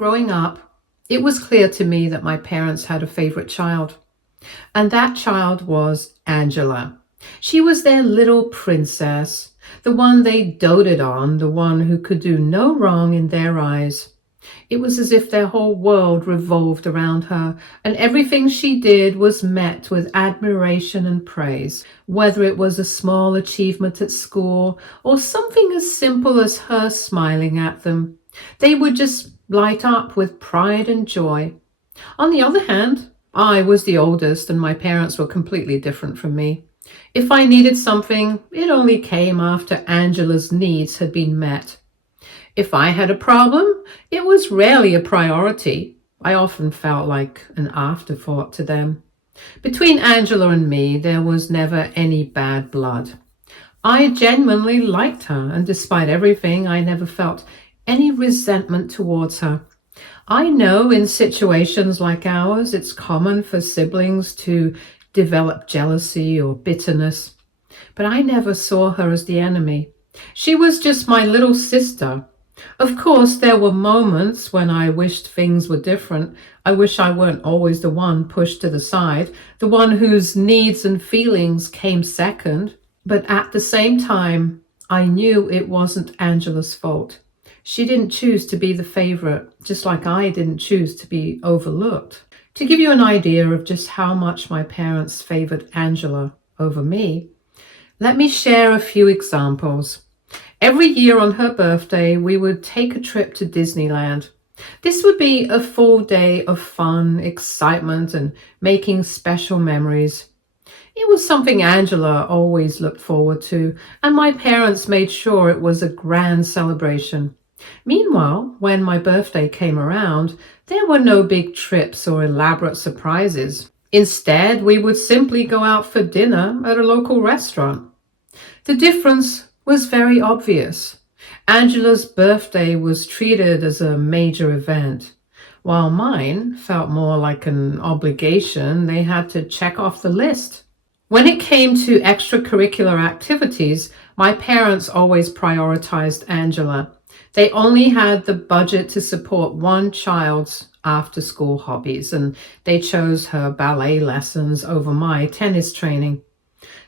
Growing up, it was clear to me that my parents had a favorite child, and that child was Angela. She was their little princess, the one they doted on, the one who could do no wrong in their eyes. It was as if their whole world revolved around her, and everything she did was met with admiration and praise, whether it was a small achievement at school or something as simple as her smiling at them. They would just light up with pride and joy. On the other hand, I was the oldest, and my parents were completely different from me. If I needed something, it only came after Angela's needs had been met. If I had a problem, it was rarely a priority. I often felt like an afterthought to them. Between Angela and me, there was never any bad blood. I genuinely liked her, and despite everything, I never felt any resentment towards her. I know in situations like ours, it's common for siblings to develop jealousy or bitterness, but I never saw her as the enemy. She was just my little sister. Of course, there were moments when I wished things were different. I wish I weren't always the one pushed to the side, the one whose needs and feelings came second. But at the same time, I knew it wasn't Angela's fault. She didn't choose to be the favorite, just like I didn't choose to be overlooked. To give you an idea of just how much my parents favored Angela over me, let me share a few examples. Every year on her birthday, we would take a trip to Disneyland. This would be a full day of fun, excitement, and making special memories. It was something Angela always looked forward to, and my parents made sure it was a grand celebration. Meanwhile, when my birthday came around, there were no big trips or elaborate surprises. Instead, we would simply go out for dinner at a local restaurant. The difference was very obvious. Angela's birthday was treated as a major event, while mine felt more like an obligation they had to check off the list. When it came to extracurricular activities, my parents always prioritized Angela. They only had the budget to support one child's after-school hobbies, and they chose her ballet lessons over my tennis training.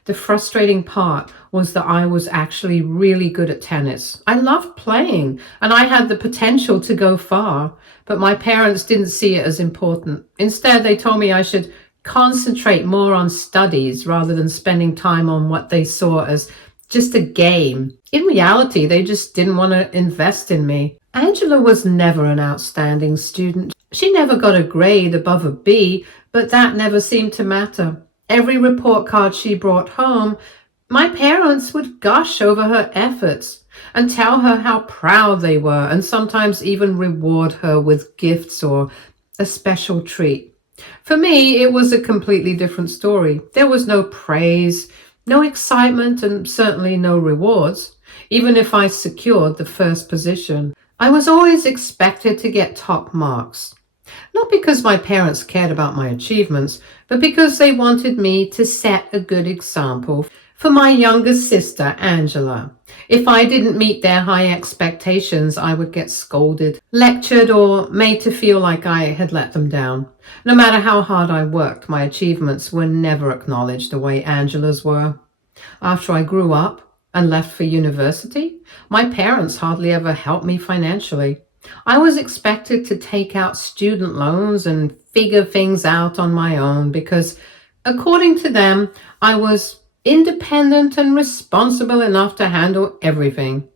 The frustrating part was that I was actually really good at tennis. I loved playing, and I had the potential to go far, but my parents didn't see it as important. Instead, they told me I should concentrate more on studies rather than spending time on what they saw as just a game. In reality, they just didn't want to invest in me. Angela was never an outstanding student. She never got a grade above a B, but that never seemed to matter. Every report card she brought home, my parents would gush over her efforts and tell her how proud they were, and sometimes even reward her with gifts or a special treat. For me, it was a completely different story. There was no praise, no excitement, and certainly no rewards. Even if I secured the first position, I was always expected to get top marks. Not because my parents cared about my achievements, but because they wanted me to set a good example for my younger sister, Angela. If I didn't meet their high expectations, I would get scolded, lectured, or made to feel like I had let them down. No matter how hard I worked, my achievements were never acknowledged the way Angela's were. After I grew up and left for university, my parents hardly ever helped me financially. I was expected to take out student loans and figure things out on my own because, according to them, I was independent and responsible enough to handle everything.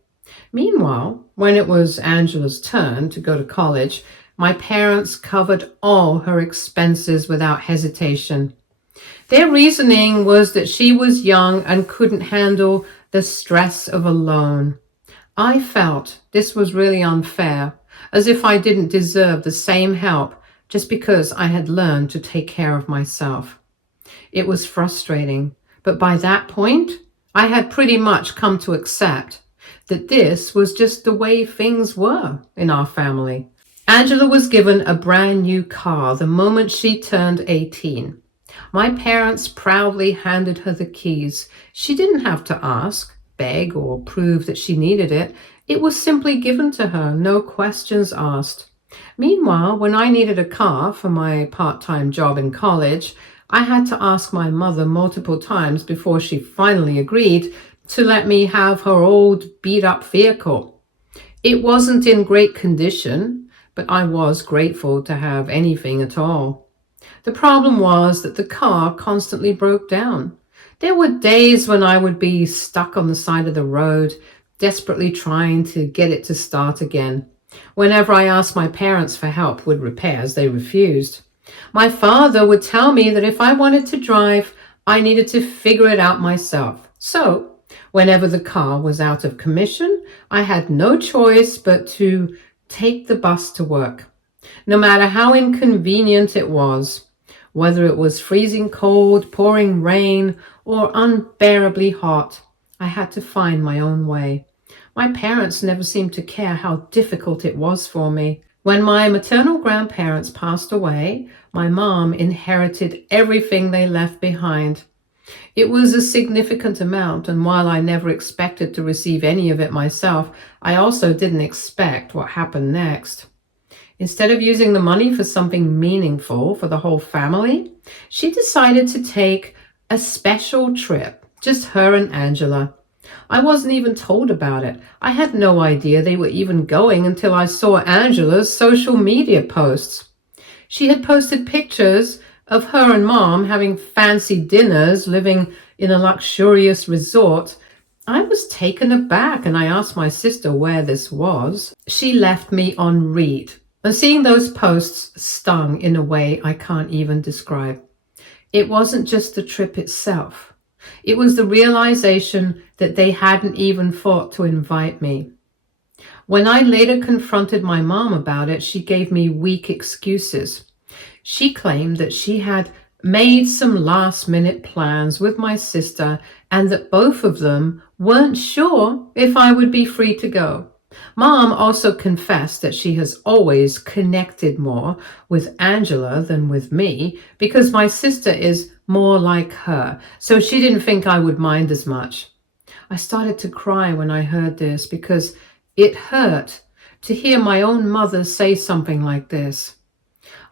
Meanwhile, when it was Angela's turn to go to college, my parents covered all her expenses without hesitation. Their reasoning was that she was young and couldn't handle the stress of a loan. I felt this was really unfair, as if I didn't deserve the same help just because I had learned to take care of myself. It was frustrating, but by that point, I had pretty much come to accept that this was just the way things were in our family. Angela was given a brand new car the moment she turned 18. My parents proudly handed her the keys. She didn't have to ask, beg, or prove that she needed it. It was simply given to her, no questions asked. Meanwhile, when I needed a car for my part-time job in college, I had to ask my mother multiple times before she finally agreed to let me have her old beat-up vehicle. It wasn't in great condition, but I was grateful to have anything at all. The problem was that the car constantly broke down. There were days when I would be stuck on the side of the road, desperately trying to get it to start again. Whenever I asked my parents for help with repairs, they refused. My father would tell me that if I wanted to drive, I needed to figure it out myself. So, whenever the car was out of commission, I had no choice but to take the bus to work. No matter how inconvenient it was, whether it was freezing cold, pouring rain, or unbearably hot, I had to find my own way. My parents never seemed to care how difficult it was for me. When my maternal grandparents passed away, my mom inherited everything they left behind. It was a significant amount, and while I never expected to receive any of it myself, I also didn't expect what happened next. Instead of using the money for something meaningful for the whole family, she decided to take a special trip, just her and Angela. I wasn't even told about it. I had no idea they were even going until I saw Angela's social media posts. She had posted pictures of her and Mom having fancy dinners, living in a luxurious resort. I was taken aback and I asked my sister where this was. She left me on read. And seeing those posts stung in a way I can't even describe. It wasn't just the trip itself. It was the realization that they hadn't even thought to invite me. When I later confronted my mom about it, she gave me weak excuses. She claimed that she had made some last-minute plans with my sister and that both of them weren't sure if I would be free to go. Mom also confessed that she has always connected more with Angela than with me because my sister is more like her, so she didn't think I would mind as much. I started to cry when I heard this because it hurt to hear my own mother say something like this.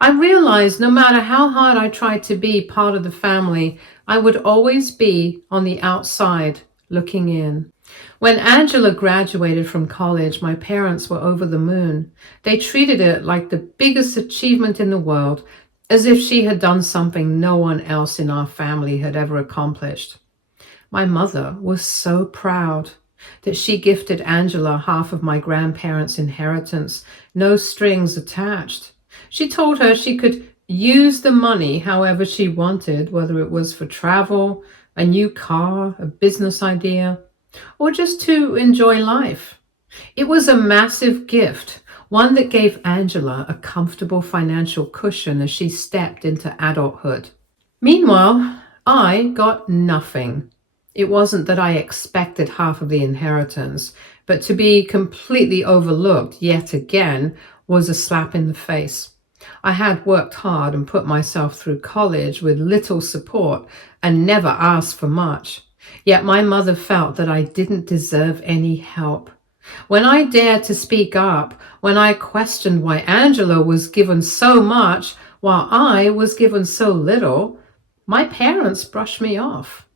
I realized no matter how hard I tried to be part of the family, I would always be on the outside looking in. When Angela graduated from college, my parents were over the moon. They treated it like the biggest achievement in the world, as if she had done something no one else in our family had ever accomplished. My mother was so proud that she gifted Angela half of my grandparents' inheritance, no strings attached. She told her she could use the money however she wanted, whether it was for travel, a new car, a business idea, or just to enjoy life. It was a massive gift, one that gave Angela a comfortable financial cushion as she stepped into adulthood. Meanwhile, I got nothing. It wasn't that I expected half of the inheritance, but to be completely overlooked yet again was a slap in the face. I had worked hard and put myself through college with little support and never asked for much. Yet my mother felt that I didn't deserve any help. When I dared to speak up, when I questioned why Angela was given so much while I was given so little, my parents brushed me off.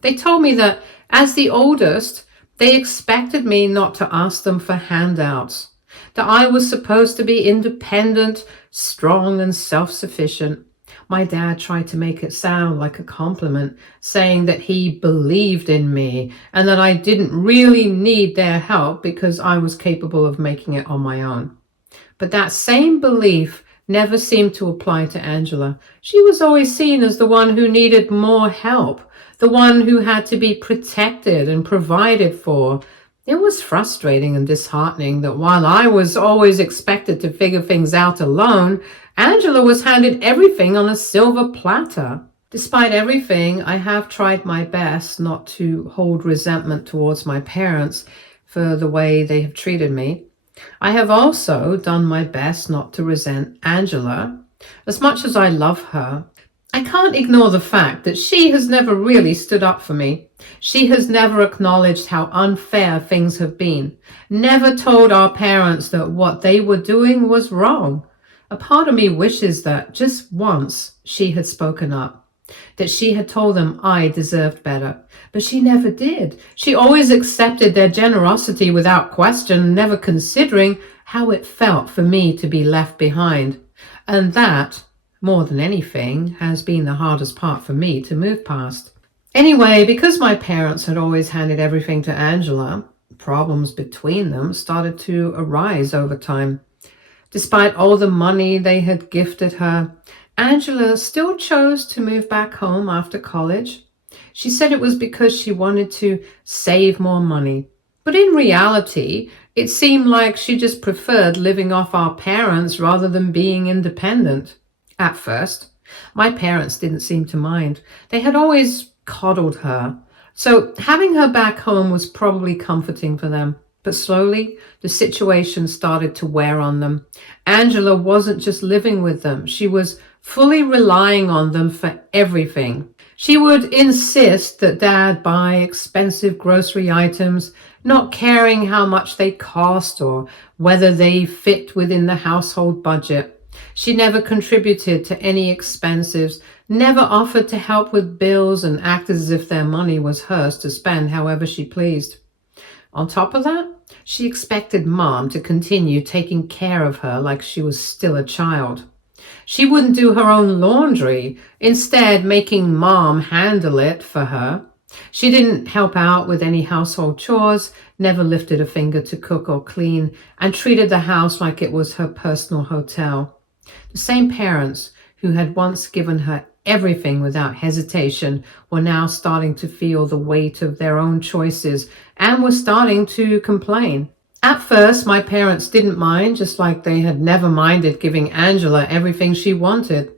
They told me that as the oldest, they expected me not to ask them for handouts, that I was supposed to be independent, strong, and self-sufficient. My dad tried to make it sound like a compliment, saying that he believed in me and that I didn't really need their help because I was capable of making it on my own. But that same belief never seemed to apply to Angela. She was always seen as the one who needed more help, the one who had to be protected and provided for. It was frustrating and disheartening that while I was always expected to figure things out alone, Angela was handed everything on a silver platter. Despite everything, I have tried my best not to hold resentment towards my parents for the way they have treated me. I have also done my best not to resent Angela. As much as I love her, I can't ignore the fact that she has never really stood up for me. She has never acknowledged how unfair things have been, never told our parents that what they were doing was wrong. A part of me wishes that just once she had spoken up, that she had told them I deserved better. But she never did. She always accepted their generosity without question, never considering how it felt for me to be left behind. And that, more than anything, has been the hardest part for me to move past. Anyway, because my parents had always handed everything to Angela, problems between them started to arise over time. Despite all the money they had gifted her, Angela still chose to move back home after college. She said it was because she wanted to save more money. But in reality, it seemed like she just preferred living off our parents rather than being independent. At first, my parents didn't seem to mind. They had always coddled her. So having her back home was probably comforting for them. But slowly, the situation started to wear on them. Angela wasn't just living with them. She was fully relying on them for everything. She would insist that Dad buy expensive grocery items, not caring how much they cost or whether they fit within the household budget. She never contributed to any expenses, never offered to help with bills, and acted as if their money was hers to spend however she pleased. On top of that, she expected Mom to continue taking care of her like she was still a child. She wouldn't do her own laundry, instead making Mom handle it for her. She didn't help out with any household chores, never lifted a finger to cook or clean, and treated the house like it was her personal hotel. The same parents who had once given her everything without hesitation were now starting to feel the weight of their own choices and were starting to complain. At first, my parents didn't mind, just like they had never minded giving Angela everything she wanted.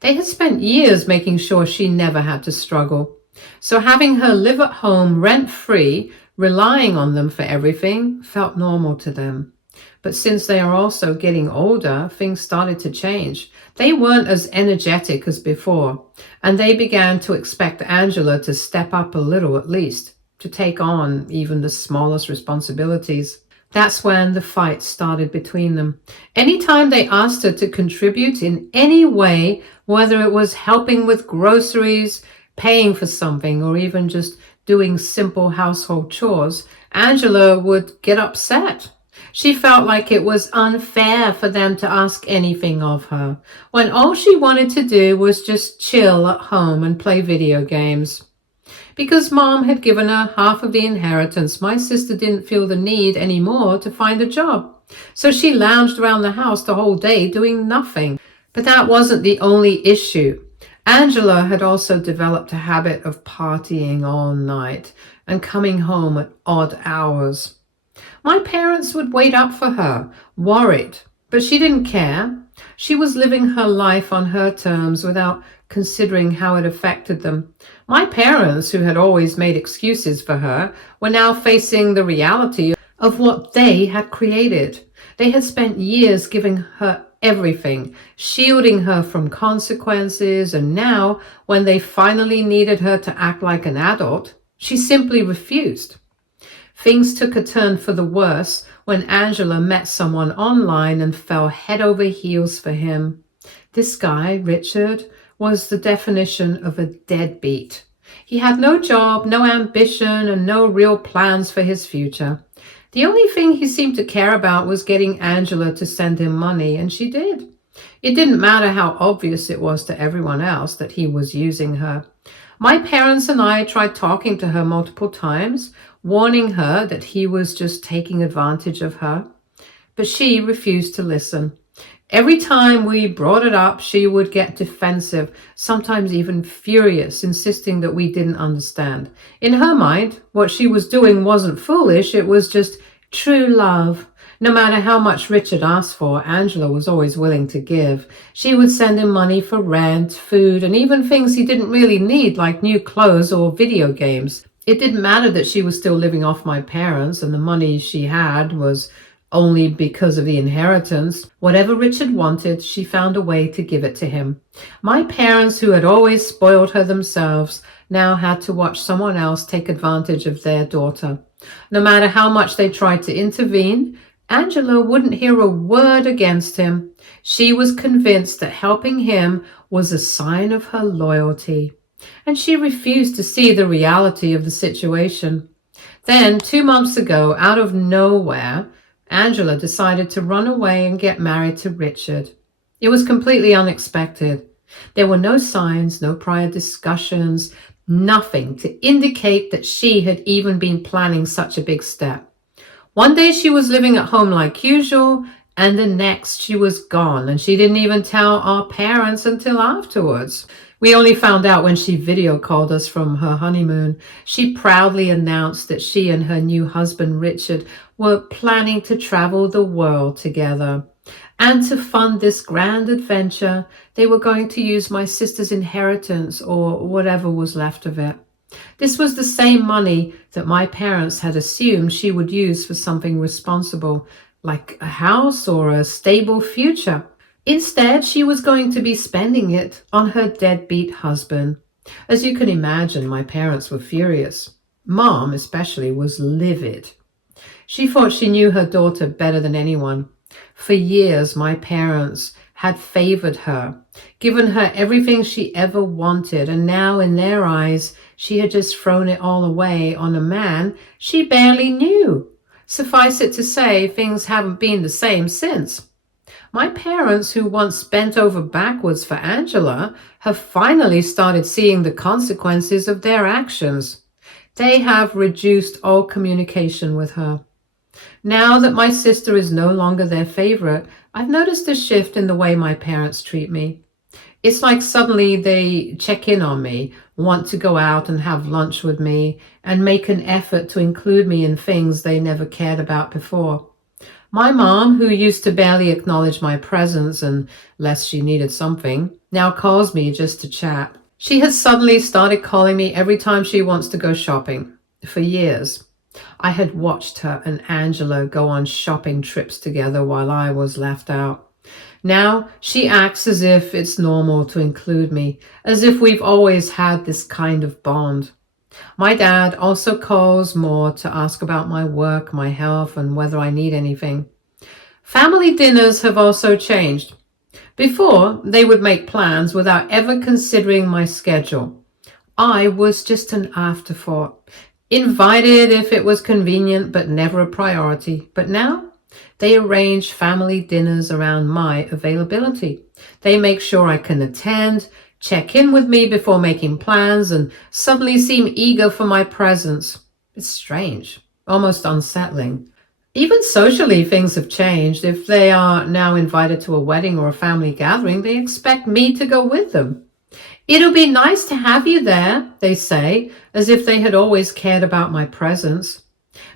They had spent years making sure she never had to struggle. So having her live at home rent-free, relying on them for everything, felt normal to them. But since they are also getting older, things started to change. They weren't as energetic as before, and they began to expect Angela to step up a little at least, to take on even the smallest responsibilities. That's when the fight started between them. Anytime they asked her to contribute in any way, whether it was helping with groceries, paying for something, or even just doing simple household chores, Angela would get upset. She felt like it was unfair for them to ask anything of her, when all she wanted to do was just chill at home and play video games. Because Mom had given her half of the inheritance, my sister didn't feel the need anymore to find a job. So she lounged around the house the whole day doing nothing. But that wasn't the only issue. Angela had also developed a habit of partying all night and coming home at odd hours. My parents would wait up for her, worried, but she didn't care. She was living her life on her terms without considering how it affected them. My parents, who had always made excuses for her, were now facing the reality of what they had created. They had spent years giving her everything, shielding her from consequences, and now, when they finally needed her to act like an adult, she simply refused. Things took a turn for the worse when Angela met someone online and fell head over heels for him. This guy, Richard, was the definition of a deadbeat. He had no job, no ambition, and no real plans for his future. The only thing he seemed to care about was getting Angela to send him money, and she did. It didn't matter how obvious it was to everyone else that he was using her. My parents and I tried talking to her multiple times, warning her that he was just taking advantage of her. But she refused to listen. Every time we brought it up, she would get defensive, sometimes even furious, insisting that we didn't understand. In her mind, what she was doing wasn't foolish, it was just true love. No matter how much Richard asked for, Angela was always willing to give. She would send him money for rent, food, and even things he didn't really need, like new clothes or video games. It didn't matter that she was still living off my parents, and the money she had was only because of the inheritance. Whatever Richard wanted, she found a way to give it to him. My parents, who had always spoiled her themselves, now had to watch someone else take advantage of their daughter. No matter how much they tried to intervene, Angela wouldn't hear a word against him. She was convinced that helping him was a sign of her loyalty, and she refused to see the reality of the situation. Then, 2 months ago, out of nowhere, Angela decided to run away and get married to Richard. It was completely unexpected. There were no signs, no prior discussions, nothing to indicate that she had even been planning such a big step. One day she was living at home like usual, and the next she was gone, and she didn't even tell our parents until afterwards. We only found out when she video called us from her honeymoon. She proudly announced that she and her new husband Richard were planning to travel the world together. And to fund this grand adventure, they were going to use my sister's inheritance or whatever was left of it. This was the same money that my parents had assumed she would use for something responsible, like a house or a stable future. Instead, she was going to be spending it on her deadbeat husband. As you can imagine, my parents were furious. Mom, especially, was livid. She thought she knew her daughter better than anyone. For years, my parents had favored her, given her everything she ever wanted, and now in their eyes, she had just thrown it all away on a man she barely knew. Suffice it to say, things haven't been the same since. My parents, who once bent over backwards for Angela, have finally started seeing the consequences of their actions. They have reduced all communication with her. Now that my sister is no longer their favorite, I've noticed a shift in the way my parents treat me. It's like suddenly they check in on me, want to go out and have lunch with me, and make an effort to include me in things they never cared about before. My mom, who used to barely acknowledge my presence unless she needed something, now calls me just to chat. She has suddenly started calling me every time she wants to go shopping. For years, I had watched her and Angela go on shopping trips together while I was left out. Now she acts as if it's normal to include me, as if we've always had this kind of bond. My dad also calls more to ask about my work, my health, and whether I need anything. Family dinners have also changed. Before, they would make plans without ever considering my schedule. I was just an afterthought, invited if it was convenient, but never a priority. But now, they arrange family dinners around my availability. They make sure I can attend, check in with me before making plans, and suddenly seem eager for my presence. It's strange, almost unsettling. Even socially, things have changed. If they are now invited to a wedding or a family gathering, they expect me to go with them. It'll be nice to have you there, they say, as if they had always cared about my presence.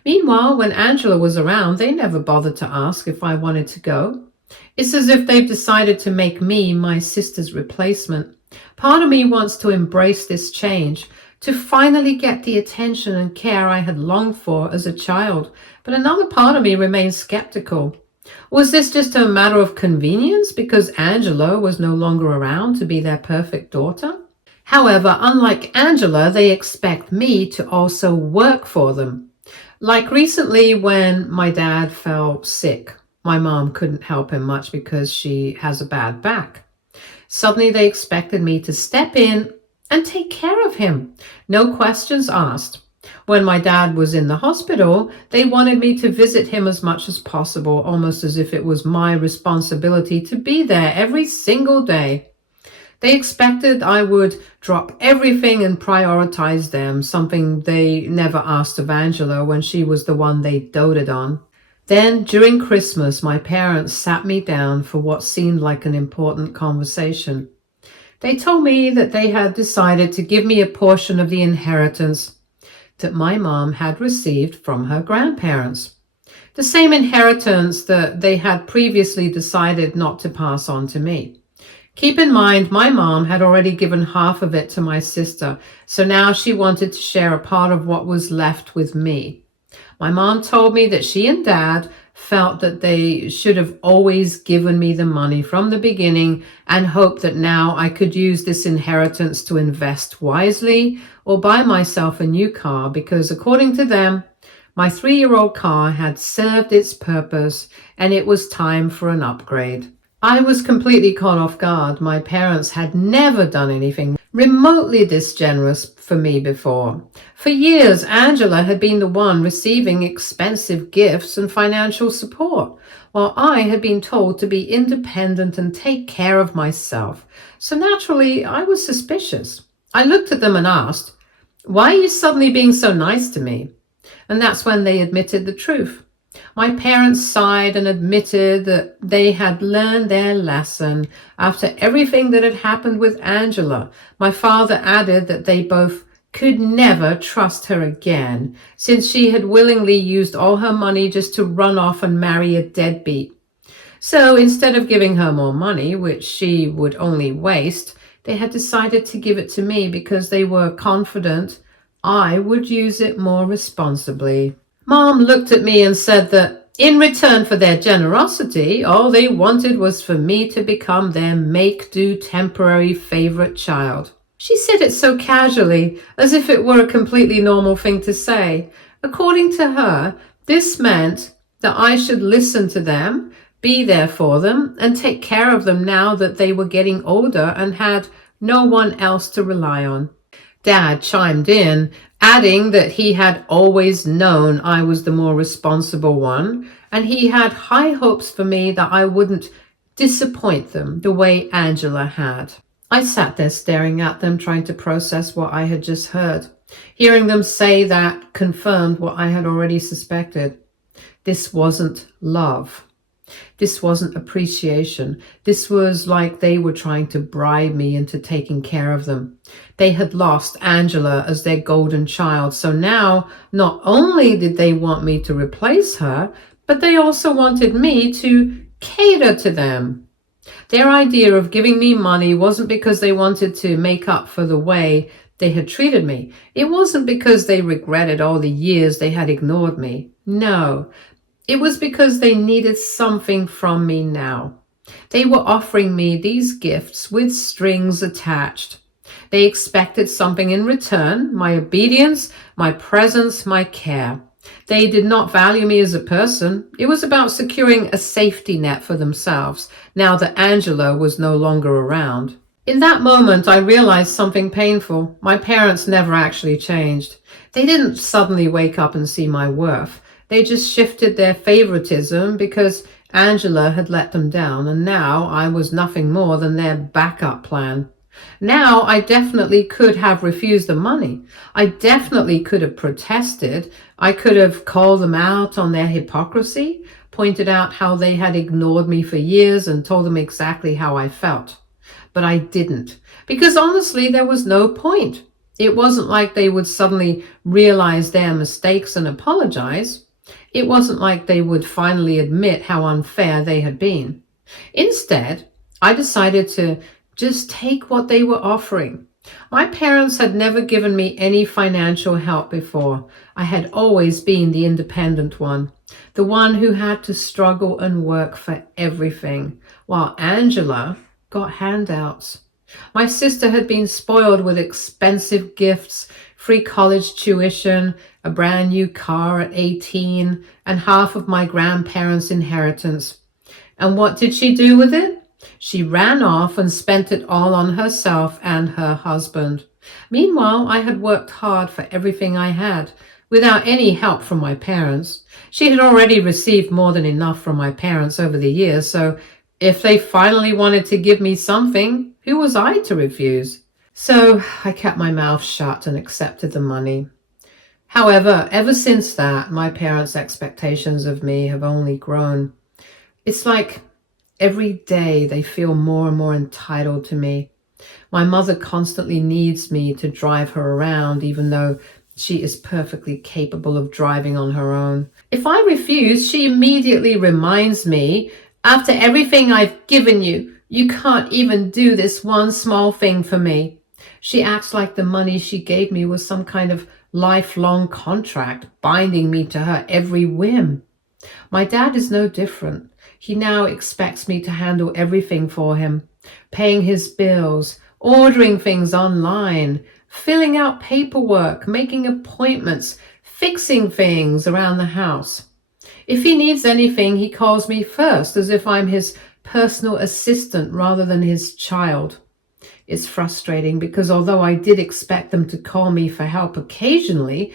Meanwhile, when Angela was around, they never bothered to ask if I wanted to go. It's as if they've decided to make me my sister's replacement. Part of me wants to embrace this change, to finally get the attention and care I had longed for as a child, but another part of me remains skeptical. Was this just a matter of convenience because Angela was no longer around to be their perfect daughter? However, unlike Angela, they expect me to also work for them. Like recently when my dad fell sick, my mom couldn't help him much because she has a bad back. Suddenly they expected me to step in and take care of him. No questions asked. When my dad was in the hospital, they wanted me to visit him as much as possible, almost as if it was my responsibility to be there every single day. They expected I would drop everything and prioritize them, something they never asked of Angela when she was the one they doted on. Then, during Christmas, my parents sat me down for what seemed like an important conversation. They told me that they had decided to give me a portion of the inheritance that my mom had received from her grandparents. The same inheritance that they had previously decided not to pass on to me. Keep in mind, my mom had already given half of it to my sister, so now she wanted to share a part of what was left with me. My mom told me that she and Dad felt that they should have always given me the money from the beginning and hoped that now I could use this inheritance to invest wisely or buy myself a new car because, according to them, my 3-year-old car had served its purpose and it was time for an upgrade. I was completely caught off guard. My parents had never done anything remotely this generous for me before. For years, Angela had been the one receiving expensive gifts and financial support, while I had been told to be independent and take care of myself. So naturally, I was suspicious. I looked at them and asked, "Why are you suddenly being so nice to me?" And that's when they admitted the truth. My parents sighed and admitted that they had learned their lesson after everything that had happened with Angela. My father added that they both could never trust her again, since she had willingly used all her money just to run off and marry a deadbeat. So instead of giving her more money, which she would only waste, they had decided to give it to me because they were confident I would use it more responsibly. Mom looked at me and said that in return for their generosity, all they wanted was for me to become their make-do temporary favorite child. She said it so casually, as if it were a completely normal thing to say. According to her, this meant that I should listen to them, be there for them, and take care of them now that they were getting older and had no one else to rely on. Dad chimed in, adding that he had always known I was the more responsible one, and he had high hopes for me that I wouldn't disappoint them the way Angela had. I sat there staring at them, trying to process what I had just heard. Hearing them say that confirmed what I had already suspected. This wasn't love. This wasn't appreciation. This was like they were trying to bribe me into taking care of them. They had lost Angela as their golden child, so now not only did they want me to replace her, but they also wanted me to cater to them. Their idea of giving me money wasn't because they wanted to make up for the way they had treated me. It wasn't because they regretted all the years they had ignored me. No. It was because they needed something from me now. They were offering me these gifts with strings attached. They expected something in return, my obedience, my presence, my care. They did not value me as a person. It was about securing a safety net for themselves, now that Angela was no longer around. In that moment, I realized something painful. My parents never actually changed. They didn't suddenly wake up and see my worth. They just shifted their favoritism because Angela had let them down, and now I was nothing more than their backup plan. Now I definitely could have refused the money. I definitely could have protested. I could have called them out on their hypocrisy, pointed out how they had ignored me for years and told them exactly how I felt. But I didn't, because honestly, there was no point. It wasn't like they would suddenly realize their mistakes and apologize. It wasn't like they would finally admit how unfair they had been. Instead, I decided to just take what they were offering. My parents had never given me any financial help before. I had always been the independent one, the one who had to struggle and work for everything, while Angela got handouts. My sister had been spoiled with expensive gifts, free college tuition, a brand new car at 18, and half of my grandparents' inheritance. And what did she do with it? She ran off and spent it all on herself and her husband. Meanwhile, I had worked hard for everything I had, without any help from my parents. She had already received more than enough from my parents over the years, so if they finally wanted to give me something, who was I to refuse? So I kept my mouth shut and accepted the money. However, ever since that, my parents' expectations of me have only grown. It's like every day they feel more and more entitled to me. My mother constantly needs me to drive her around, even though she is perfectly capable of driving on her own. If I refuse, she immediately reminds me, after everything I've given you, you can't even do this one small thing for me. She acts like the money she gave me was some kind of lifelong contract binding me to her every whim. My dad is no different. He now expects me to handle everything for him, paying his bills, ordering things online, filling out paperwork, making appointments, fixing things around the house. If he needs anything, he calls me first, as if I'm his personal assistant rather than his child. It's frustrating because although I did expect them to call me for help occasionally,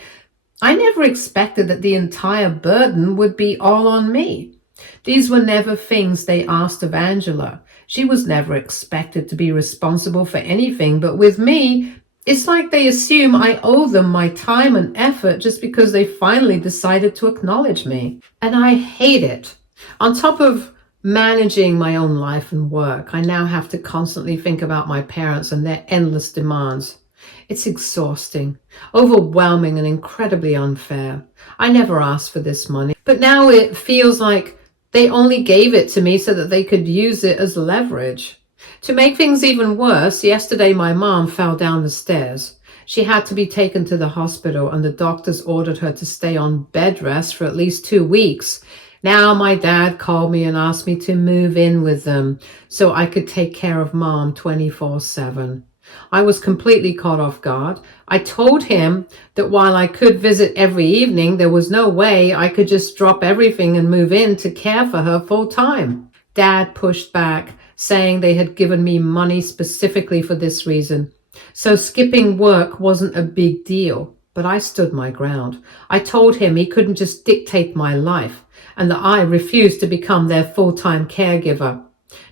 I never expected that the entire burden would be all on me. These were never things they asked of Angela. She was never expected to be responsible for anything, but with me, it's like they assume I owe them my time and effort just because they finally decided to acknowledge me. And I hate it. On top of managing my own life and work, I now have to constantly think about my parents and their endless demands. It's exhausting, overwhelming, and incredibly unfair. I never asked for this money, but now it feels like they only gave it to me so that they could use it as leverage. To make things even worse, yesterday my mom fell down the stairs. She had to be taken to the hospital and the doctors ordered her to stay on bed rest for at least 2 weeks. Now my dad called me and asked me to move in with them so I could take care of mom 24/7. I was completely caught off guard. I told him that while I could visit every evening, there was no way I could just drop everything and move in to care for her full time. Dad pushed back, saying they had given me money specifically for this reason. So skipping work wasn't a big deal, but I stood my ground. I told him he couldn't just dictate my life and that I refused to become their full-time caregiver.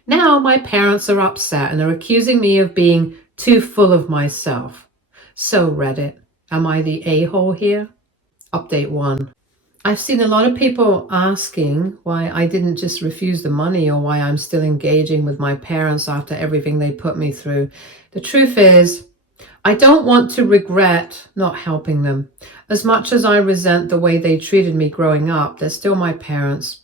Now my parents are upset and are accusing me of being too full of myself. So Reddit, am I the a-hole here? Update 1. I've seen a lot of people asking why I didn't just refuse the money or why I'm still engaging with my parents after everything they put me through. The truth is, I don't want to regret not helping them. As much as I resent the way they treated me growing up, they're still my parents.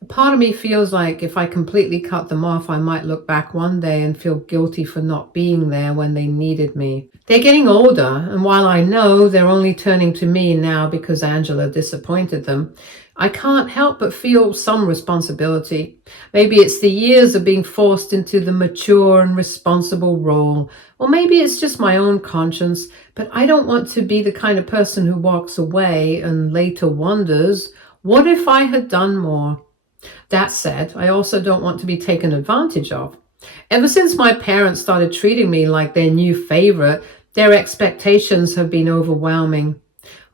A part of me feels like if I completely cut them off, I might look back one day and feel guilty for not being there when they needed me. They're getting older, and while I know they're only turning to me now because Angela disappointed them, I can't help but feel some responsibility. Maybe it's the years of being forced into the mature and responsible role, or maybe it's just my own conscience, but I don't want to be the kind of person who walks away and later wonders, what if I had done more? That said, I also don't want to be taken advantage of. Ever since my parents started treating me like their new favorite, their expectations have been overwhelming.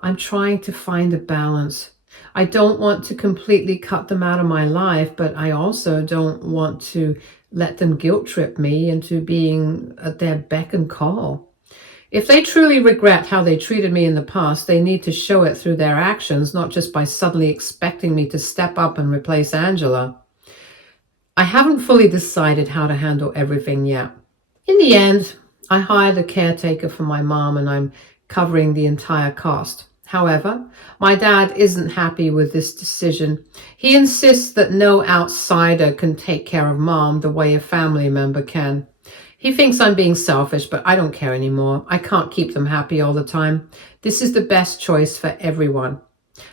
I'm trying to find a balance. I don't want to completely cut them out of my life, but I also don't want to let them guilt trip me into being at their beck and call. If they truly regret how they treated me in the past, they need to show it through their actions, not just by suddenly expecting me to step up and replace Angela. I haven't fully decided how to handle everything yet. In the end, I hired a caretaker for my mom and I'm covering the entire cost. However, my dad isn't happy with this decision. He insists that no outsider can take care of mom the way a family member can. He thinks I'm being selfish, but I don't care anymore. I can't keep them happy all the time. This is the best choice for everyone.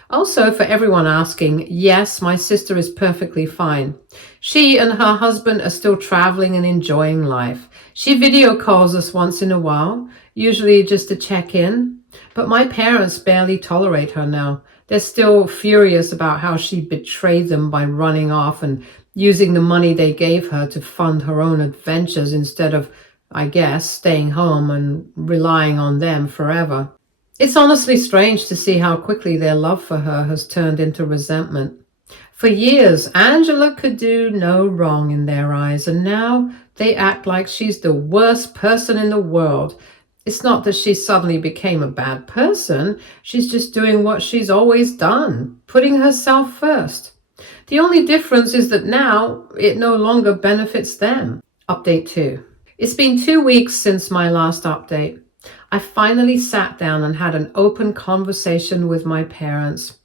Also, for everyone asking, yes, my sister is perfectly fine. She and her husband are still traveling and enjoying life. She video calls us once in a while, usually just to check in. But my parents barely tolerate her now. They're still furious about how she betrayed them by running off and using the money they gave her to fund her own adventures instead of, I guess, staying home and relying on them forever. It's honestly strange to see how quickly their love for her has turned into resentment. For years, Angela could do no wrong in their eyes, and now they act like she's the worst person in the world. It's not that she suddenly became a bad person. She's just doing what she's always done, putting herself first. The only difference is that now it no longer benefits them. Update 2. It's been 2 weeks since my last update. I finally sat down and had an open conversation with my parents.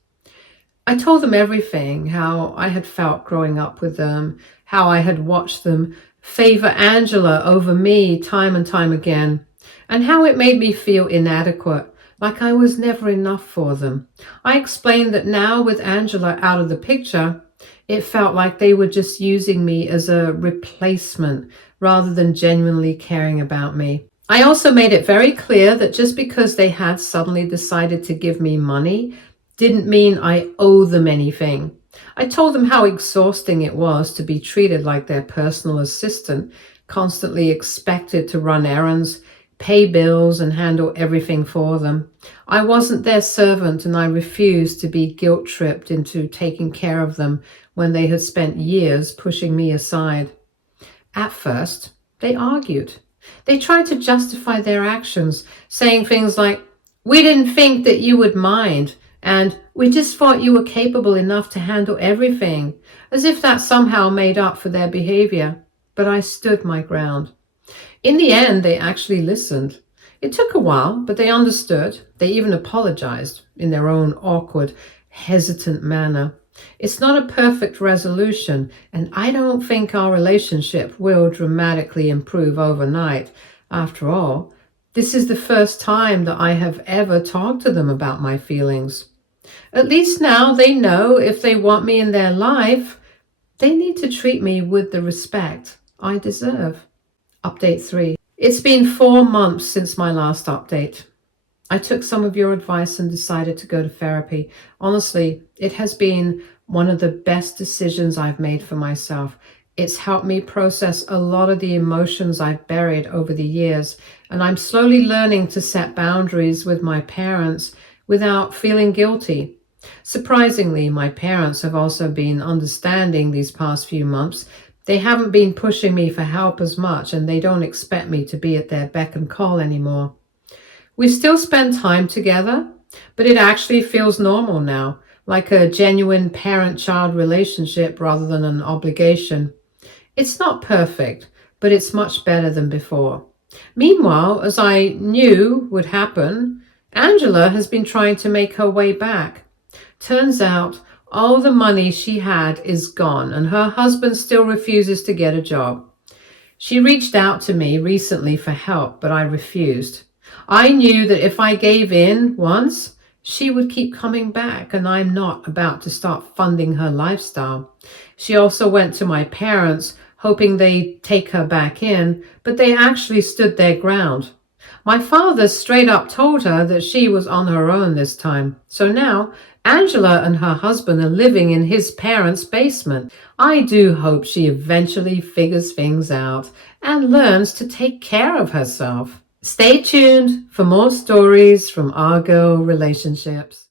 I told them everything, how I had felt growing up with them, how I had watched them favor Angela over me time and time again, and how it made me feel inadequate, like I was never enough for them. I explained that now with Angela out of the picture, it felt like they were just using me as a replacement rather than genuinely caring about me. I also made it very clear that just because they had suddenly decided to give me money didn't mean I owe them anything. I told them how exhausting it was to be treated like their personal assistant, constantly expected to run errands, pay bills, and handle everything for them. I wasn't their servant, and I refused to be guilt-tripped into taking care of them when they had spent years pushing me aside. At first, they argued. They tried to justify their actions, saying things like, "We didn't think that you would mind," and "We just thought you were capable enough to handle everything," as if that somehow made up for their behavior. But I stood my ground. In the end, they actually listened. It took a while, but they understood. They even apologized in their own awkward, hesitant manner. It's not a perfect resolution, and I don't think our relationship will dramatically improve overnight. After all, this is the first time that I have ever talked to them about my feelings. At least now they know if they want me in their life, they need to treat me with the respect I deserve. Update 3. It's been 4 months since my last update. I took some of your advice and decided to go to therapy. Honestly, it has been one of the best decisions I've made for myself. It's helped me process a lot of the emotions I've buried over the years, and I'm slowly learning to set boundaries with my parents without feeling guilty. Surprisingly, my parents have also been understanding these past few months. They haven't been pushing me for help as much, and they don't expect me to be at their beck and call anymore. We still spend time together, but it actually feels normal now, like a genuine parent-child relationship rather than an obligation. It's not perfect, but it's much better than before. Meanwhile, as I knew would happen, Angela has been trying to make her way back. Turns out all the money she had is gone, and her husband still refuses to get a job. She reached out to me recently for help, but I refused. I knew that if I gave in once, she would keep coming back, and I'm not about to start funding her lifestyle. She also went to my parents, hoping they'd take her back in, but they actually stood their ground. My father straight up told her that she was on her own this time. So now, Angela and her husband are living in his parents' basement. I do hope she eventually figures things out and learns to take care of herself. Stay tuned for more stories from our girl relationships.